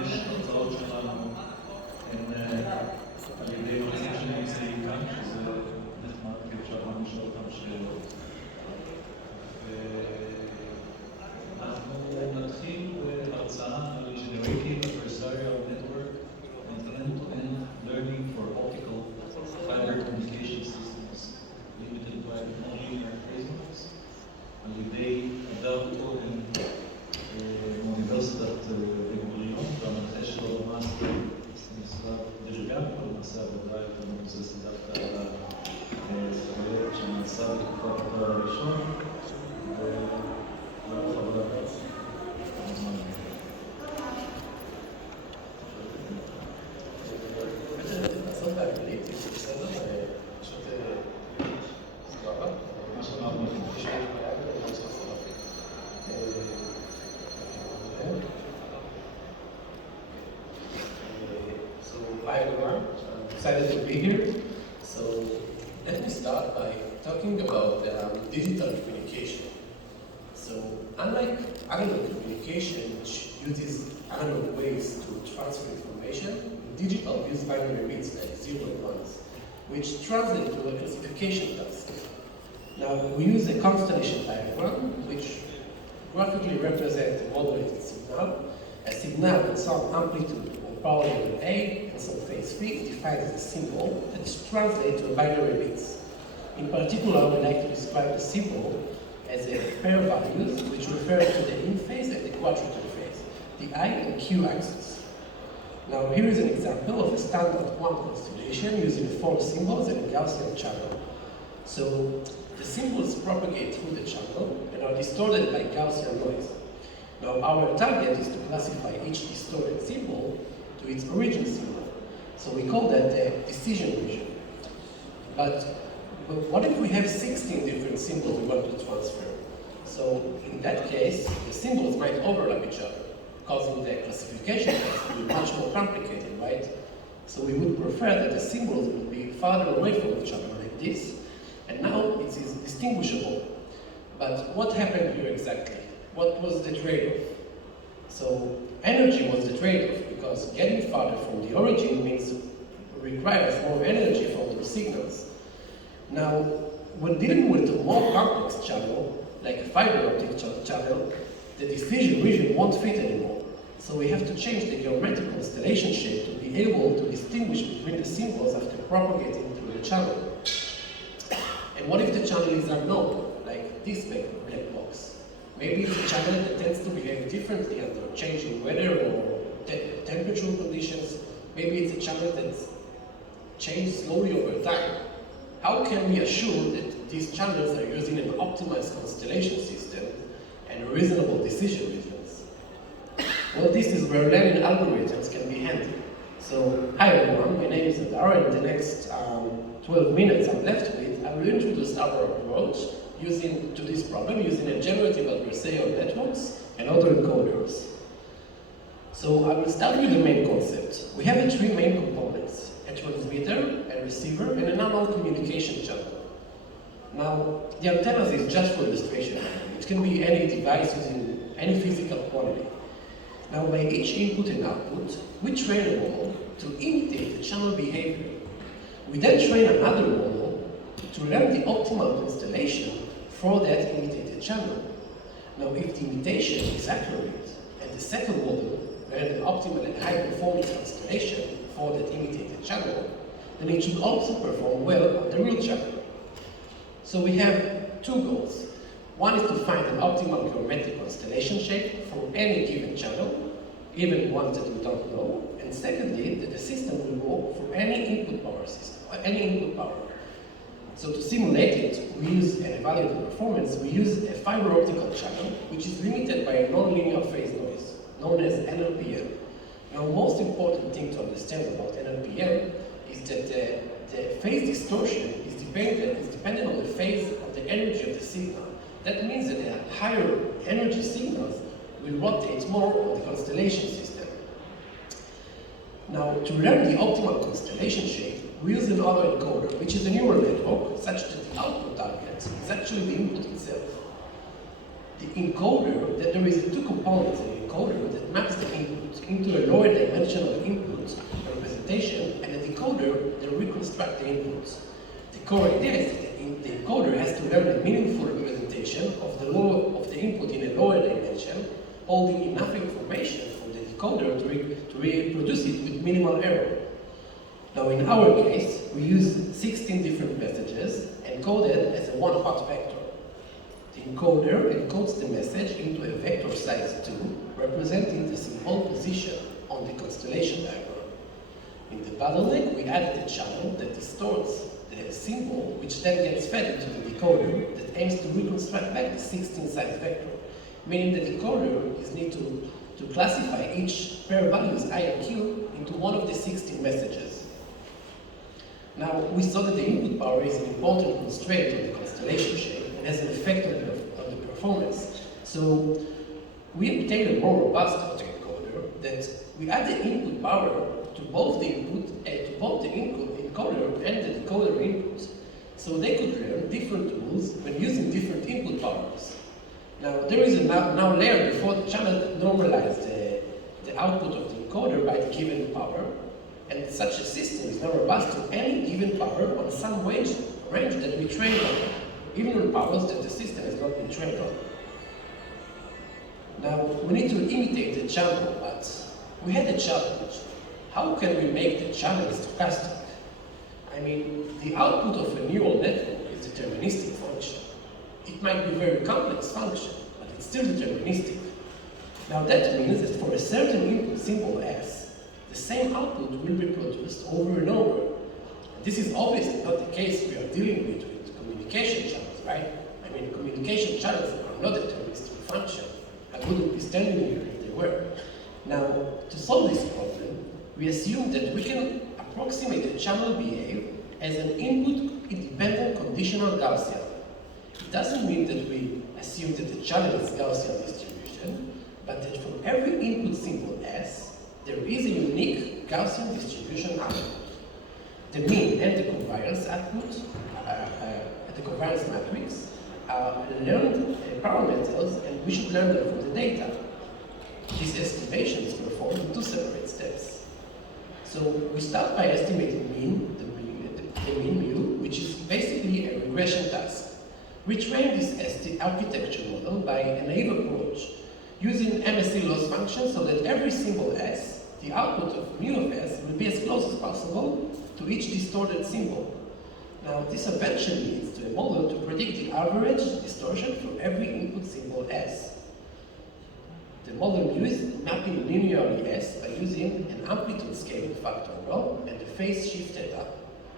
5 הרצאות שלנו הן על ידי מרצים שנמצאים כאן, שזה נחמד, כי אפשר גם לשאול אותם שאלות. אנחנו נתחיל בהרצאה על Generative Adversarial Network and end-to-end learning for optical fiber communication systems limited by nonlinear phase על ידי אדר מאוניברסיטת בן-גוריון, והמנחה שלו במאסטר משרד דרגן, אבל נעשה עבודה יותר מבוססת דווקא על הפרויקט שנעשה בתקופת התואר הראשון, ולערוך עבודה בעצם. לעשות באנגלית, זה בסדר? פשוט סבבה? מה שאמרנו לכם. So, hi everyone, I'm excited to be here. So, let me start by talking about digital communication. So, unlike analog communication, which uses analog ways to transfer information, digital uses binary bits like 0 and 1s, which translate to a classification task. Now, we use a constellation diagram, which graphically represents a modulated signal. A signal with some amplitude or power level A and some phase phi is defined as a symbol that is translated to binary bits. In particular, we like to describe the symbol as a pair of values which refer to the in phase and the quadrangle phase, the I and Q axis. Now, here is an example of a standard one constellation using 4 symbols and a Gaussian channel. So, the symbols propagate through the channel and are distorted by Gaussian noise. Now, our target is to classify each distorted symbol to its origin symbol. So we call that the decision region. But what if we have 16 different symbols we want to transfer? So in that case, the symbols might overlap each other, causing the classification to be much more complicated, right? So we would prefer that the symbols would be farther away from each other like this, and now it is distinguishable. But what happened here exactly? What was the trade-off? So energy was the trade-off, because getting farther from the origin means requires more energy from the signals. Now, when dealing with a more complex channel, like a fiber optic channel, the diffusion region won't fit anymore. So we have to change the geometric constellation shape to be able to distinguish between the symbols after propagating through the channel. And what if the channel is unknown, like this black box? Maybe it's a channel that tends to behave differently under changing weather or temperature conditions. Maybe it's a channel that changes slowly over time. How can we assure that these channels are using an optimized constellation system and reasonable decision regions? Well, this is where learning algorithms can be handy. So, hi everyone, my name is Adar, and in the next 12 minutes I'm left with, I will introduce our approach to this problem using a generative adversarial networks and autoencoders. So I will start with the main concept. We have 3 main components: a transmitter, a receiver, and an unknown communication channel. Now, the antennas is just for illustration. It can be any device using any physical quantity. Now, by each input and output, we train a model to imitate the channel behavior. We then train another model to learn the optimal constellation for that imitated channel. Now, if the imitation is accurate, and the second model learned an optimal and high-performance constellation for that imitated channel, then it should also perform well on the real channel. So we have 2 goals. One is to find an optimal geometric constellation shape for any given channel, even ones that we don't know. And secondly, that the system will work for any input power system, or any input power. So to simulate it, we use and evaluate the performance, we use a fiber optical channel, which is limited by a nonlinear phase noise, known as NLPM. Now, most important thing to understand about NLPM is that the phase distortion is dependent on the phase of the energy of the signal. That means that the higher energy signals will rotate more on the constellation system. Now, to learn the optimal constellation shape, we use an autoencoder, which is a neural network such that the output target is actually the input itself. the encoder, that there is two components in the encoder that maps the input into a lower dimensional input representation, and a decoder that reconstructs the inputs. The core idea is that the encoder has to learn a meaningful representation of the input in a lower dimension, holding enough information for the decoder to reproduce it with minimal error. Now in our case, we use 16 different messages encoded as a one-hot vector. The encoder encodes the message into a vector size 2, representing the symbol position on the constellation diagram. In the bottleneck, we added a channel that distorts the symbol, which then gets fed into the decoder that aims to reconstruct back the 16 size vector, meaning the decoder is need to classify each pair of values I and Q into one of the 16 messages. Now, we saw that the input power is an important constraint on the constellation shape and has an effect on the performance. So we obtained a more robust autoencoder that we add the input power to both the encoder and the decoder inputs, so they could learn different rules when using different input powers. Now there is a now layer before the channel that normalizes the output of the encoder by the given power, and such a system is now robust to any given power on some range that we train on, even on powers that the system has not been trained on. Now we need to imitate the channel, but we had a challenge. How can we make the channel stochastic? I mean, the output of a neural network is a deterministic function. It might be a very complex function, but it's still deterministic. Now that means that for a certain input symbol S, the same output will be produced over and over. And this is obviously not the case we are dealing with communication channels, right? I mean, communication channels are not a deterministic function. I wouldn't be standing here if they were. Now, to solve this problem, we assume that we can approximate the channel behave as an input-independent conditional Gaussian. It doesn't mean that we assume that the channel is Gaussian distribution, but that for every input symbol S, there is a unique Gaussian distribution output. The mean and the covariance output, the covariance matrix, are learned parameters, and we should learn them from the data. These estimations performed in two separate steps. So we start by estimating the mean mu, which is basically a regression task. We train this architecture model by a naive approach, using MSE loss function so that every symbol S, the output of mu of S, will be as close as possible to each distorted symbol. Now, this eventually leads to a model to predict the average distortion for every input symbol S. The model uses mapping linearly S by using an amplitude scaling factor rho and the phase shift theta,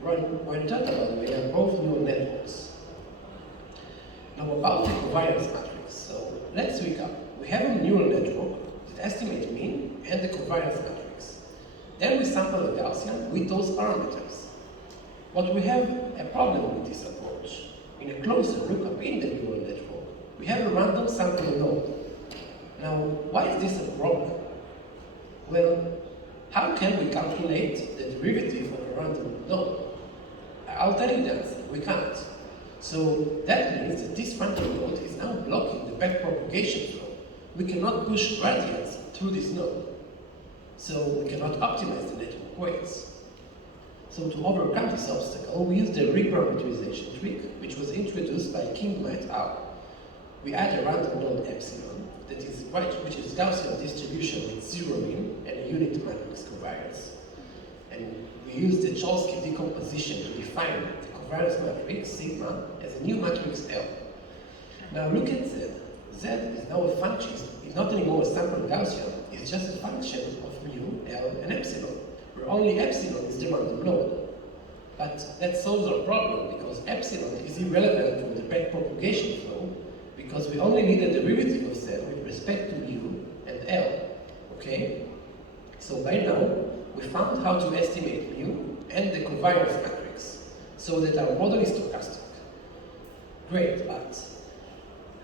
where theta, by the way, are both neural networks. Now about the covariance matrix. So let's recap. We have a neural network that estimates mean and the covariance matrix. Then we sample the Gaussian with those parameters. But we have a problem with this approach. In a closer lookup in the neural network, we have a random sample node. Now, why is this a problem? Well, how can we calculate the derivative of a random node? I'll tell you the answer. We can't. So that means that this random node is now blocking the backpropagation flow. We cannot push gradients through this node. So we cannot optimize the network weights. So to overcome this obstacle, we used the reparameterization trick, which was introduced by Kim et al. We add a random node epsilon, which is Gaussian distribution with zero mean and a unit matrix covariance. And we use the Cholesky decomposition to define the covariance matrix, sigma, as a new matrix L. Now look at Z. Z is now a function, it's not anymore a sample Gaussian, it's just a function of mu, L, and epsilon, where only epsilon is the random node. But that solves our problem because epsilon is irrelevant from the backpropagation flow, because we only need a derivative of Z with respect to mu and L, okay? So by now, we found how to estimate mu and the covariance matrix, so that our model is stochastic. Great, but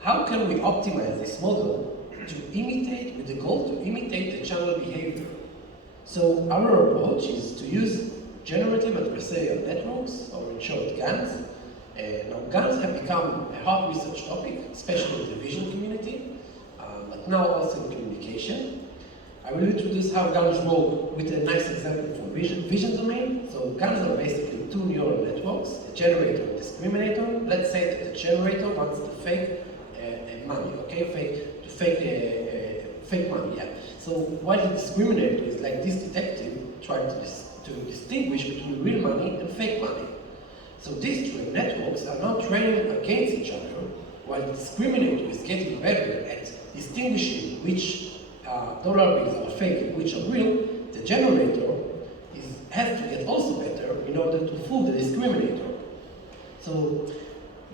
how can we optimize this model with the goal to imitate the channel behavior? So our approach is to use generative adversarial networks, or in short, GANs. Now, GANs have become a hot research topic, especially in the vision community. I will introduce how GANs work with a nice example from vision domain. So GANs are basically two neural networks, a generator and discriminator. Let's say that the generator wants to fake money, okay? Fake money, yeah. So while the discriminator is like this detective trying to distinguish between real money and fake money. So these two networks are now training against each other, while the discriminator is getting better at distinguishing which dollar bills are fake and which are real. The generator has to get also better in order to fool the discriminator. So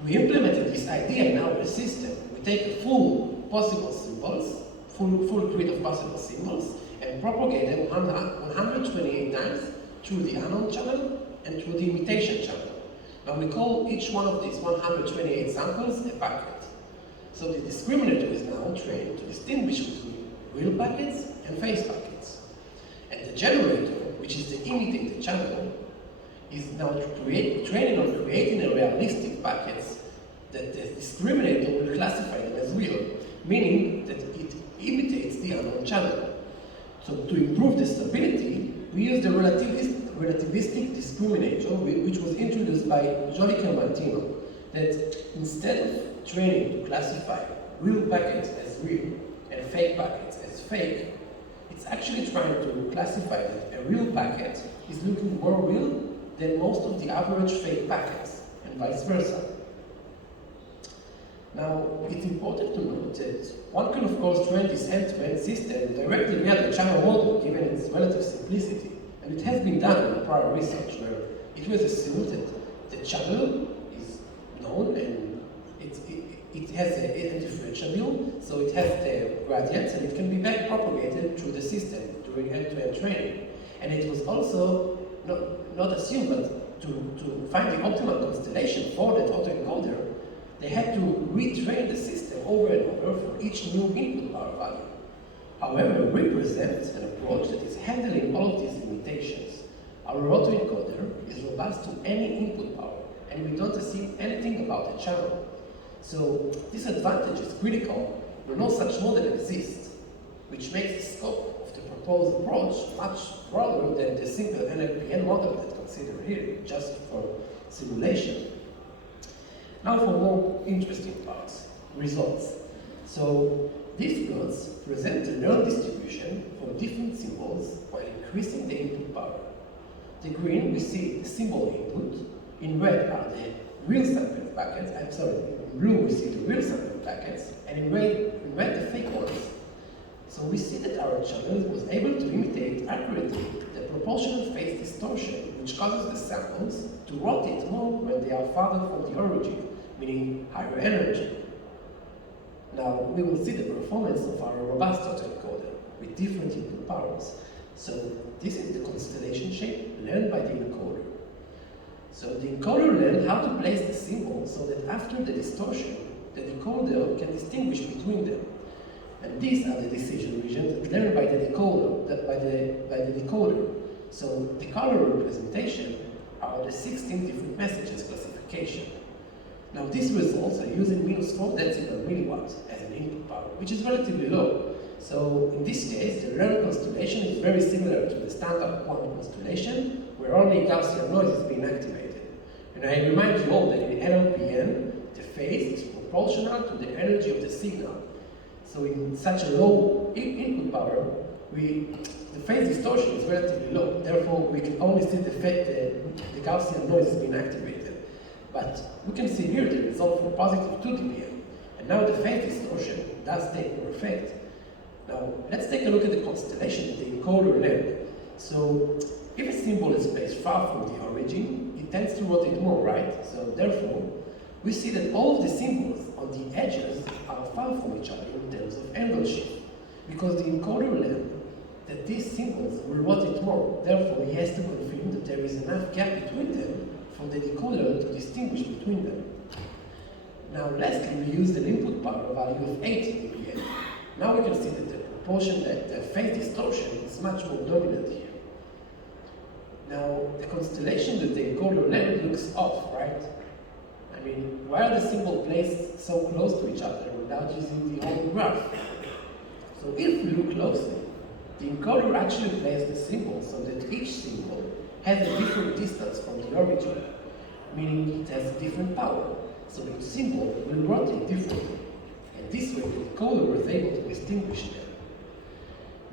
we implemented this idea in our system. We take a full possible symbols, full grid of possible symbols, and propagate them 128 times through the unknown channel and through the imitation channel. Now we call each one of these 128 samples a packet. So the discriminator is now trained to distinguish between real packets and fake packets. And the generator, which is the imitated channel, is now training on creating a realistic packets that the discriminator will classify them as real, meaning that it imitates the unknown channel. So to improve the stability, we use the relativistic discriminator, which was introduced by Jolica Martino, that instead of training to classify real packets as real and fake packets as fake, it's actually trying to classify that a real packet is looking more real than most of the average fake packets, and vice versa. Now, it's important to note that one can of course train this end-to-end system directly via the channel model, given its relative simplicity. And it has been done in prior research where it was assumed that the channel is known and it has a differential, so it has the gradients and it can be back propagated through the system during end-to-end training. And it was also not assumed, but to find the optimal constellation for that autoencoder, they had to retrain the system over and over for each new input power value. However, it represents an approach that is handling all of these limitations. Our autoencoder is robust to any input power, and we don't assume anything about the channel. So this advantage is critical when no such model exists, which makes the scope of the proposed approach much broader than the simple NLPN model that's considered here, just for simulation. Now for more interesting parts, results. So these plots present the learned distribution for different symbols while increasing the input power. The green, we see the symbol input. In red are the real sample packets. In blue we see the real sample packets, and in red the fake ones. So we see that our channel was able to imitate accurately the proportional phase distortion, which causes the samples to rotate more when they are farther from the origin, meaning higher energy. Now we will see the performance of our robust autoencoder with different input powers. So this is the constellation shape learned by the encoder. So the encoder learned how to place the symbol so that after the distortion, the decoder can distinguish between them. And these are the decision regions learned by the decoder. So the color representation are the 16 different messages classification. Now these results are using -4 decimal milliwatts as an input power, which is relatively low. So in this case, the learned constellation is very similar to the standard quantum constellation, where only Gaussian noise is being activated. And I remind you all that in NLPN, the phase is proportional to the energy of the signal. So in such a low input power, the phase distortion is relatively low. Therefore, we can only see the Gaussian noise is being activated. But we can see here the result for positive 2 dBm. And now the phase distortion does take more effect. Now, let's take a look at the constellation that the encoder learned. So, if a symbol is placed far from the origin, it tends to rotate more, right? So, therefore, we see that all of the symbols on the edges are far from each other in terms of angle shift, because the encoder learned that these symbols will rotate more. Therefore, he has to confirm that there is enough gap between them for the decoder to distinguish between them. Now, lastly, we used an input power value of 8 dBm. Now we can see that the proportion, that the phase distortion is much more dominant here. Now, the constellation that the encoder learned looks off, right? I mean, why are the symbols placed so close to each other without using the whole graph? So if we look closely, The encoder actually plays the symbol so that each symbol has a different distance from the origin, meaning it has different power, so each symbol will rotate differently. And this way, the encoder was able to distinguish them.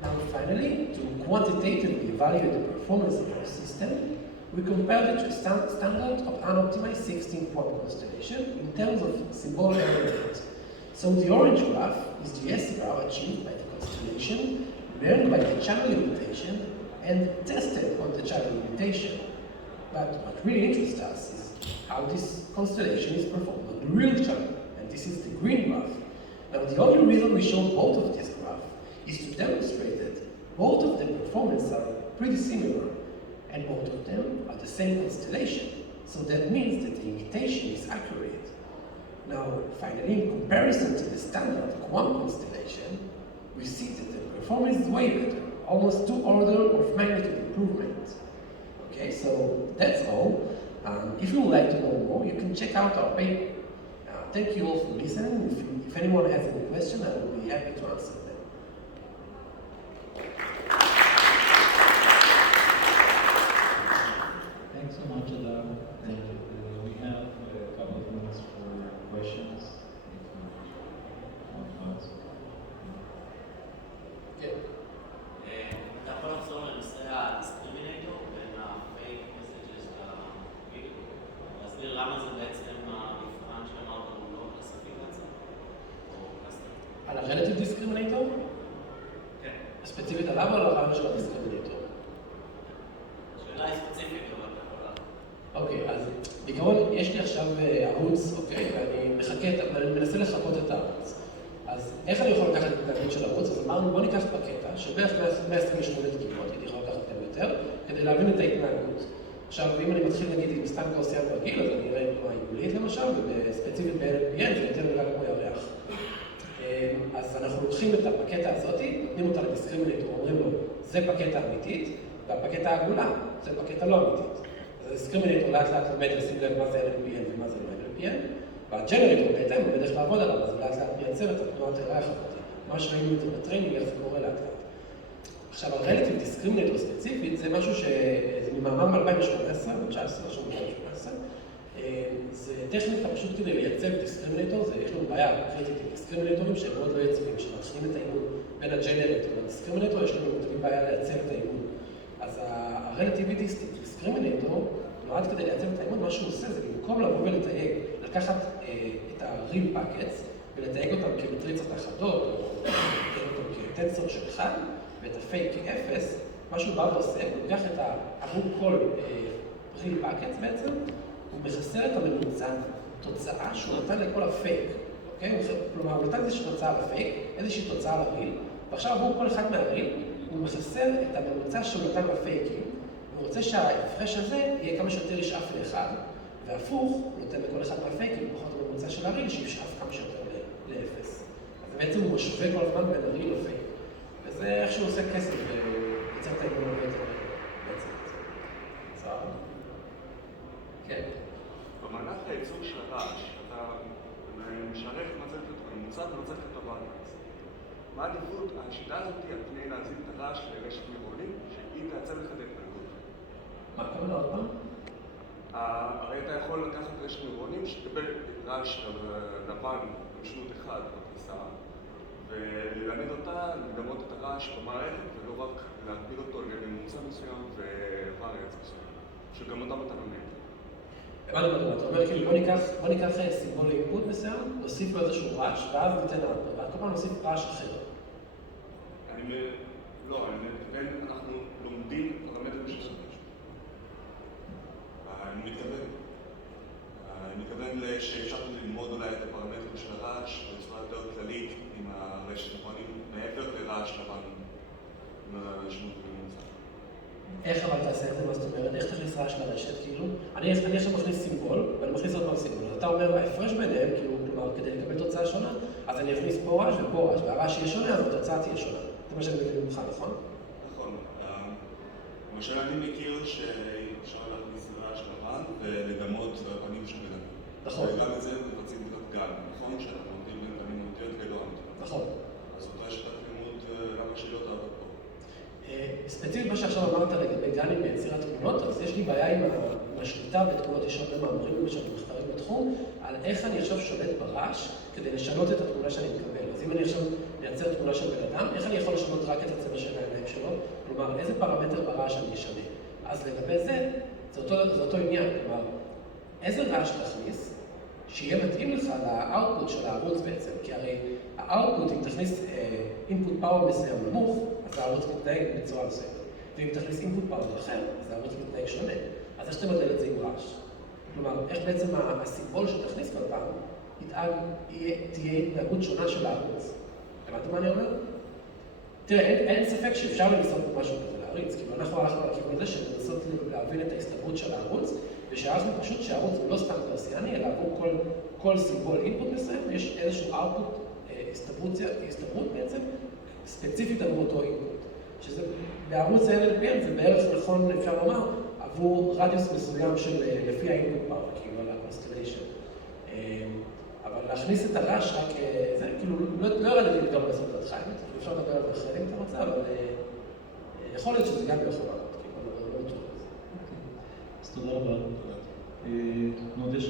Now finally, to quantitatively evaluate the performance of our system, we compared it to a standard of unoptimized 16-point constellation in terms of symbolic element. So the orange graph is the S-bar achieved by the constellation, learned by the channel limitation, and tested on the channel limitation. But what really interests us is how this constellation is performed on the real channel, and this is the green graph. Now the only reason we show both of these graphs is to demonstrate that both of their performances are pretty similar, and both of them are the same constellation. So that means that the imitation is accurate. Now, finally, in comparison to the standard QAM constellation, we see that the performance is way better, almost 2 orders of magnitude improvement. Okay, so that's all. If you would like to know more, you can check out our paper. Thank you all for listening. If anyone has any question, I will be happy to answer them. Thanks so much, Adam. Thank you. We have a couple of minutes for questions. Yeah. אתה יכול לחזור לנושא הדיסקרימינטור בין הפייק מסג'ס לווידאו, להסביר למה זה בעצם המבחן שאמרת הוא לא קלסיפיקציה או קלסיפיקציה? על ה-relative discriminator? כן. ספציפית עליו או על הרעיון של הדיסקרימינטור? השאלה היא ספציפית, אבל אתה יכול להגיד. אוקיי, אז בעיקרון יש לי עכשיו ערוץ, אוקיי, ואני מנסה לחכות את הערוץ. אז איך אני יכול לקחת את ההתנהגות של הערוץ? אז אמרנו, בוא ניקח את הקטע, שבערך 128 דגימות, הייתי יכול לקחת אותם יותר, כדי להבין את ההתנהגות. עכשיו, אם אני מתחיל נגיד עם סתם גאוסיאן רגיל, אז אני אראה כמו העיגולית למשל, וספציפית ב-LPN זה יותר נראה כמו ירח. אז אנחנו לוקחים את הפקטה הזאת, נותנים אותה לדיסקרימינטור, אומרים לו, זה פקטה אמיתית, והפקטה העגולה, זה פקטה לא אמיתית. אז הדיסקרימינטור לאט לאט לומד לשים לב מה זה LPN ומה זה לא LPN, והג'נרטור בהתאם הוא בדרך לעבוד עליו, אז לאט לאט מייצר את התנועת הירח הזאת. מה שראינו את זה בטריינינג, איך זה קורה לאט לאט. עכשיו, ה-relative discriminator ספציפית זה משהו שזה ממאמר מ-2018, או 19, משהו מ-2018. זה טכניקה פשוט כדי לייצב דיסקרימינטור, יש לנו בעיה קריטית עם דיסקרימינטורים שהם מאוד לא יציבים, שמתחילים את האימון בין הג'נרטור לדיסקרימינטור, יש לנו תמיד בעיה לייצב את האימון. אז ה-relative discriminator נועד כדי לייצב את האימון, מה שהוא עושה זה במקום לבוא ולתייג, לקחת את ה-real packets ולתייג אותם כמטריצות אחדות, או לתייג אותם כטנסור של 1, ואת הפייק כ-0, מה שהוא בא ועושה, הוא לוקח את עבור כל real packets בעצם, הוא מחסר את הממוצע תוצאה שהוא נתן לכל הפייק, אוקיי? כלומר, הוא נתן איזושהי תוצאה לפייק, איזושהי תוצאה לריל, ועכשיו עבור כל אחד מהריל, הוא מחסר את הממוצע שהוא נתן לפייקים, הוא רוצה שההפרש הזה יהיה כמה שיותר ישאף לאחד, והפוך, הוא נותן לכל אחד מהפייקים, פחות הממוצע של הריל, שישאף כמה שיותר לאפס. אז בעצם הוא משווה כל הזמן בין הריל לפייק. וזה איך שהוא עושה כסף ויוצר את האימון הרבה יותר בעצם. סבבה? כן. במהלך הייצור של הרעש, אתה משערך ממוצע ומצב את הוואריאנס. מה העדיפות? השיטה הזאת היא על פני להזיז את הרעש לרשת נוירונים, שהיא תעצב לך את ההתנהגות. מה הכוונה עוד פעם? הרי אתה יכול לקחת רשת נוירונים שתקבל רעש לבן במשנות אחד בכניסה, וללמד אותה לדמות את הרעש במערכת, ולא רק להגביל אותו לממוצע מסוים ווואריאנס מסוים, שגם אותם אתה לומד. אתה אומר כאילו בוא ניקח סימבול לאינפוט מסוים, נוסיף לו איזשהו רעש, ואז ניתן output, כל פעם נוסיף רעש אחר. לא, אנחנו לומדים פרמטרים של רעש. אני מתכוון שאפשר ללמוד אולי את הפרמטרים של הרעש בצורה יותר כללית עם הרשת נוירונים מעבר לרעש לבן עם המשמעות בממוצע. איך אבל תעשה את זה? מה זאת אומרת? איך תכניס רעש לרשת? כאילו, אני עכשיו מכניס סימבול, ואני מכניס עוד פעם סימבול. אז אתה אומר, ההפרש ביניהם, כאילו, כלומר, כדי לקבל תוצאה שונה, אז אני אכניס פה רעש ופה רעש, והרעש יהיה שונה, אז התוצאה תהיה שונה. זה מה שאני מבין ממך, נכון? נכון. למשל, אני מכיר שאפשר להכניס רעש לבן ולדמות פנים של בן אדם. נכון. וגם את זה מבצעים בדרך גן, נכון? שאנחנו עומדים בין פנים אמיתיות ולא אמיתיות. נכון. אז אותה שיטת לימוד, למה שלא תעבוד פה? גאנים ביצירת תמונות, אז יש לי בעיה עם השליטה בתמונות. יש הרבה מאמרים למשל מחקרים בתחום, על איך אני עכשיו שולט ברעש כדי לשנות את התמונה שאני מקבל. אז אם אני עכשיו מייצר תמונה של בן אדם, איך אני יכול לשנות רק את הצבע של העיניים שלו? כלומר, איזה פרמטר ברעש אני אשנה? אז לגבי זה, זה אותו עניין. כלומר, איזה רעש תכניס שיהיה מתאים לך לאוטפוט של הערוץ בעצם, כי הרי האוטפוט, אם תכניס input power מסוים נמוך, אז הערוץ מתנהג בצורה מסוימת. ואם תכניס input power אחר, אז הערוץ מתנהג שונה. אז איך שאתה מודל את זה עם רעש? כלומר, איך בעצם הסימבול שתכניס כל פעם, תהיה התנהגות שונה של הערוץ. הבנתם מה אני אומר? תראה, אין ספק שאפשר לנסות משהו כזה להריץ, כאילו אנחנו הלכנו על הכיוון הזה של לנסות להבין את ההסתברות של הערוץ, ושהערכנו פשוט שהערוץ הוא לא סתם גרסיאני, אלא עבור כל סימבול אינפוט מסוים, יש איזשהו אאוטפוט, הסתברות בעצם, ספציפית עבור אותו אינפוט. שזה בערוץ ה-LLPM זה בערך נכון, אפשר לומר, עבור רדיוס מסוים של לפי האינפוט פאוור, כאילו על הקונסטליישן. אבל להכניס את הרעש רק, זה כאילו, לא ירד לי גם לעשות את הדחיים, אפשר לדבר על זה אחרי אם אתה רוצה, אבל יכול להיות שזה גם יכול לעלות, כאילו, לא תשוב לזה. אז תודה רבה. עוד יש